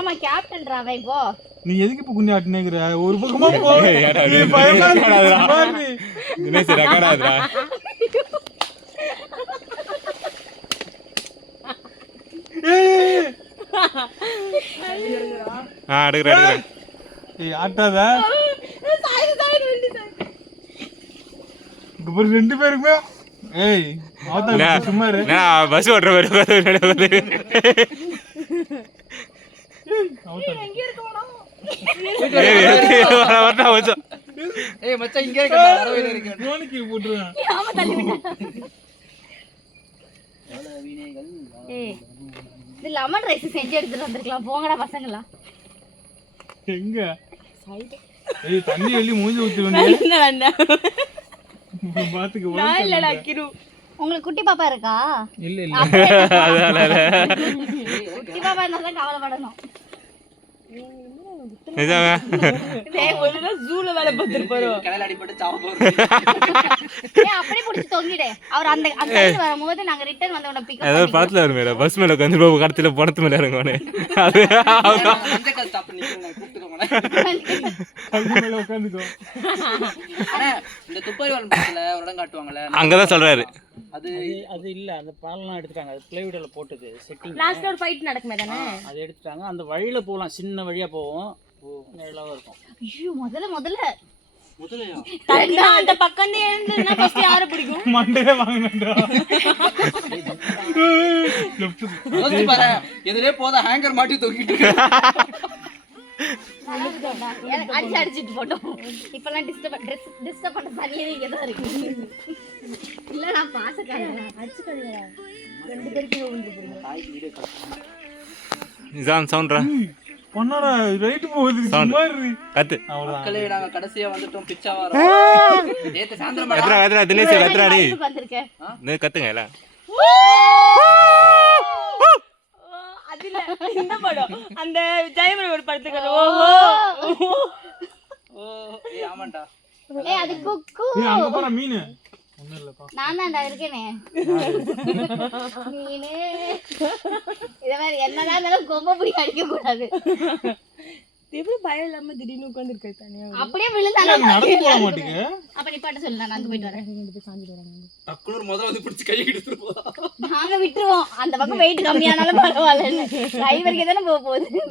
ஆமா கேப்டன்டா வை போ. நீ எதுக்கு இப்ப குண்ணி ஆட்டினேங்கற? ஒரு பக்கமா போ. நீ பயமா இருக்காதடா. தினேஷ் ரெக்கார்ட் ஆகுதுடா. எடுக்கிறேன். ஏய் ஆட்டாத. இப்ப ரெண்டு பேருமே ஏய் ஆட்டா சும்மா இரு. நான் பஸ் ஓட்ற மாதிரி உட்கார்ந்து எங்க இருக்கோடா? ஏய் மச்சான் இங்க இருக்கடா, அரவையில இருக்க. யோனிக்கு போட்டுறேன். ஆமா தள்ளி விடு. ஏய் இது லெமன் ரைஸ் செஞ்சு எடுத்துட்டு வந்திருக்கலாம். போங்கடா பசங்களா. எங்க? ஏய் தண்ணி எள்ளி மூஞ்சி ஊத்தி வந்து. பாத்துக்க வா. நான் இல்லடா கிரு. உங்களுக்கு குட்டி பாப்பா இருக்கா? இல்ல இல்ல. குட்டி பாப்பா இருந்தா தான் கவலைப்படணும். நிஜமா? டேய் ஒழுங்கா ஜூல வேலை பார்த்துட்டு போறோம். கடல அடிபட்டு சாவ போறோம். ஏய் அப்படியே புடிச்சு தொங்கிடு. அவர் அந்த சைடு வரும்போது நாங்க ரிட்டர்ன் வந்து உன்னை பிக் அப் ஏதோ படத்துல வருமேடா, பஸ் மேல உட்காந்து போய் கடத்துல பணத்து மேல இறங்குவானே. அது அந்த கால் ஸ்டாப் பண்ணிக்கிறேன், கூப்பிட்டுக்கோங்க. அது மேல உட்கார்ந்துக்கோ. அண்ணா இந்த துப்பாரி வால் படத்துல ஒரு இடம் காட்டுவாங்கல, அங்கதான் சொல்றாரு. அது அது இல்ல, அந்த பாலம்லாம் எடுத்துட்டாங்க. அது பிளைவுட்ல போட்டது செட்டிங். லாஸ்ட்ல ஒரு ஃபைட் நடக்குமே தானே? அது எடுத்துட்டாங்க. அந்த வழியில போலாம், சின்ன வழியா போவோம். நேரலாவா இருக்கும். ஐயோ முதல்ல முதலையா தண்டா அந்த பக்கம் ஏறணும்னா ஃபர்ஸ்ட் யாரை பிடிக்கும்? மண்டையே வாங்குனடா. யோசிச்சு பாரு, எதிரே போதா ஹேங்கர் மாட்டி தூக்கிட்டு இருக்கு. எனக்கு அடிச்சிட்டு போட்டோம். இப்பெல்லாம் டிஸ்டர்ப் பண்ண தனியே இங்க தான் இருக்கு. இல்ல நான் பாசக்காரங்க அடிச்சுக்கறீங்களா? ரெண்டு பேருக்கு வந்து போறீங்க. நிசாம் சவுண்ட்ரா. பண்ணடா ரைட் போகுது சும்மா இரு. கத்து. மக்களே நாங்க கடைசியா வந்துட்டோம். பிச்சா வரோம். நேத்து சாயந்திரம் கத்துறா தினேஷ் கத்துறாடி. வந்திருக்கேன். நீ கத்துங்க எல்லாம். அதுல இந்த படம் அந்த ஜெயமணி ஒரு படத்துக்கு ஓஹோ ஓ ஏய் ஆமாண்டா. ஏய் அது குக்கு. ஏய் அங்க போற மீன். ஒண்ணு இல்லப்பா. நான் தான்டா இருக்கேனே. மீனே. இத மாதிரி என்னதான் இருந்தாலும் கொம்ப புடி அடிக்க கூடாது. எப்படி பயம் இல்லாம திடீர்னு உட்கார்ந்து இருக்க தனியா? அப்படியே விழுந்தாலும் நடந்து போக மாட்டீங்க. அப்ப நிப்பாட்ட சொல்லு, நான் அங்க போயிட்டு வரேன். ரெண்டு பேர் சாஞ்சிட்டு வராங்க. டக்குனு முதல்ல வந்து பிடிச்சி கையை எடுத்துட்டு போறா. நாங்க விட்டுருவோம். அந்த பக்கம் வெயிட் கம்மியானாலும் பரவாயில்ல. டிரைவருக்கு தானே போக போகுது.